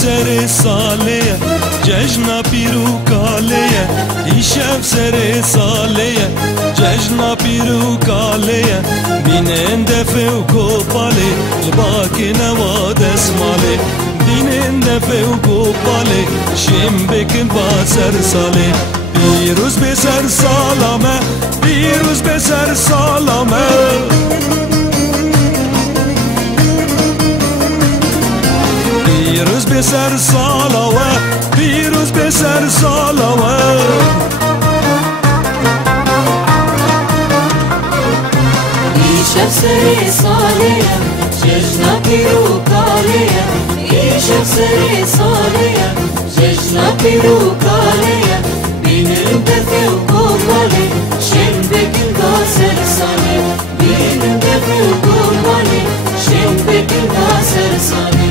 سر سالیه جشن پیرو کالیه ایشب سر سالیه جشن پیرو کالیه بیننده فو کوپالی باکی نواد اسمالی بیننده فو کوپالی شیم بکن با سر سالی پیروز به سر سالامه پیروز به سر سالامه پیروز به سر سالوه پیروز به سر سالوه ایشب سر سالیه جشن پیرو کالیه ایشب سر سالیه جشن پیرو کالیه بینم دفع و کومالی شم بکن با سر سالی بینم دفع و کومالی شم بکن با سر سالی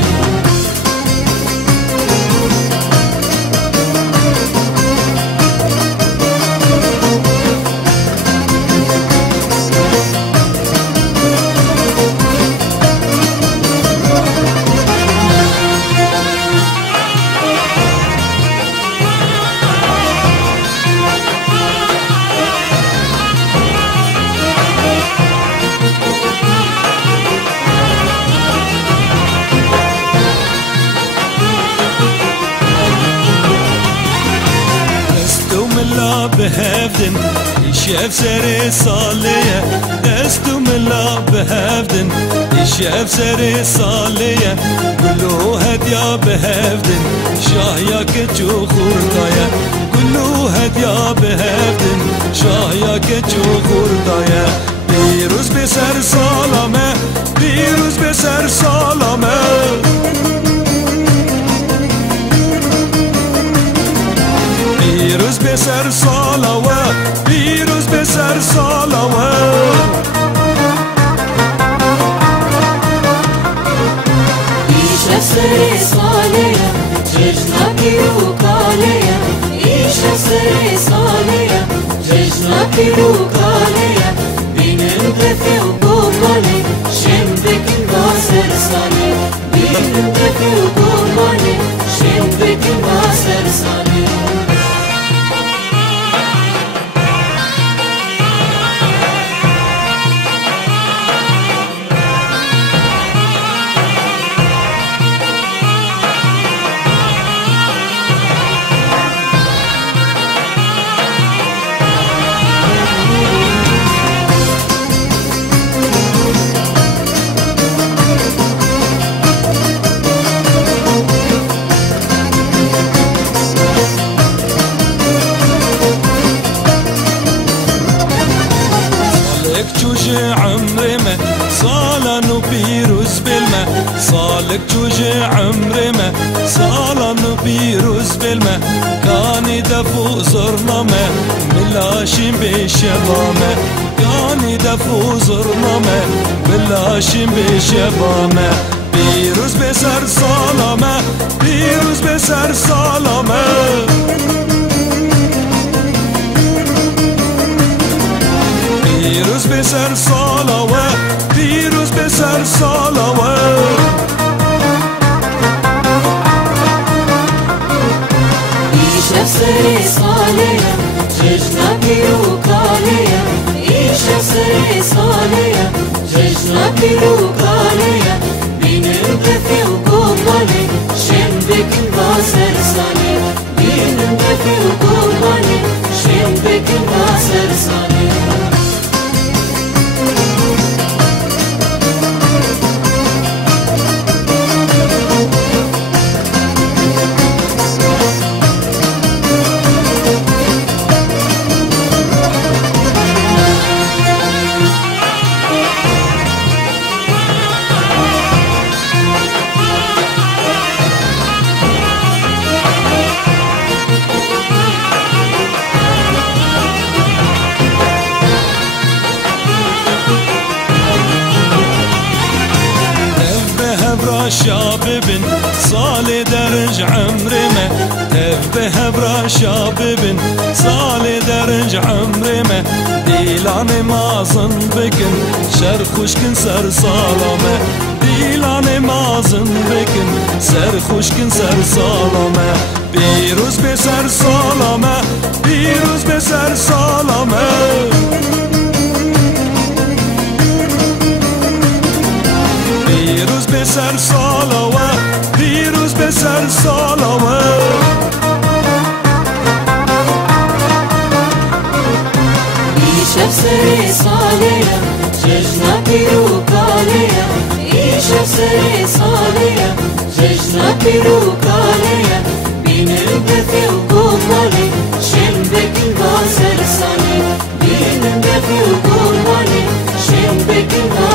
بهفدن ایشب سر سالیه دستم لا بهفدن ایشب سر سالیه گلو هدیا بهفدن شاهیا که چو خوردایه گلو هدیا بهفدن شاهیا که چو خوردایه پیروز به سر سالامه پیروز به سر سالامه پیروز به سر سالوه پیروز به سر سالوه ایشب سر سالیه جشن پیرو کالیه ایشب سر سالیه جشن پیرو کالیه بینم دفع و کومالی شم بکن با سر سالی بینم دفع و کومالی شم بکن با سر سالی صالك جوج عمري ما صالا بيروز بالما كاني دفو زرنامه ملاشين بشبامه كاني دفو زرنامه ملاشين بشبامه بيروز بسر سالامه بيروز بسر سالامه بيروز بسر سالامه بيروز بسر سالامه ججنا پیروکانه بینم دفی و گمانه شم بکن باسر سانه بینم دفی و گمانه شم بکن باسر سانه شاببن صالي درج عمري ما تفبه برا شاببن صالي درج عمري ما ديلاني ما ظن بكن شرخوشكن سر صالمة ديلاني ما ظن بكن سرخوشكن سر صالمة بيروز بسر صالمة بيروز بسر صالمة پیروز به سر سالوه پیروز به سر سالوه ایشب سر سالیه ججنا پیروکانه ایشب سر سالیه ججنا پیروکانه بینم دفی و گمانه شم بکن باسر سانه بینم دفی و گمانه شم بکن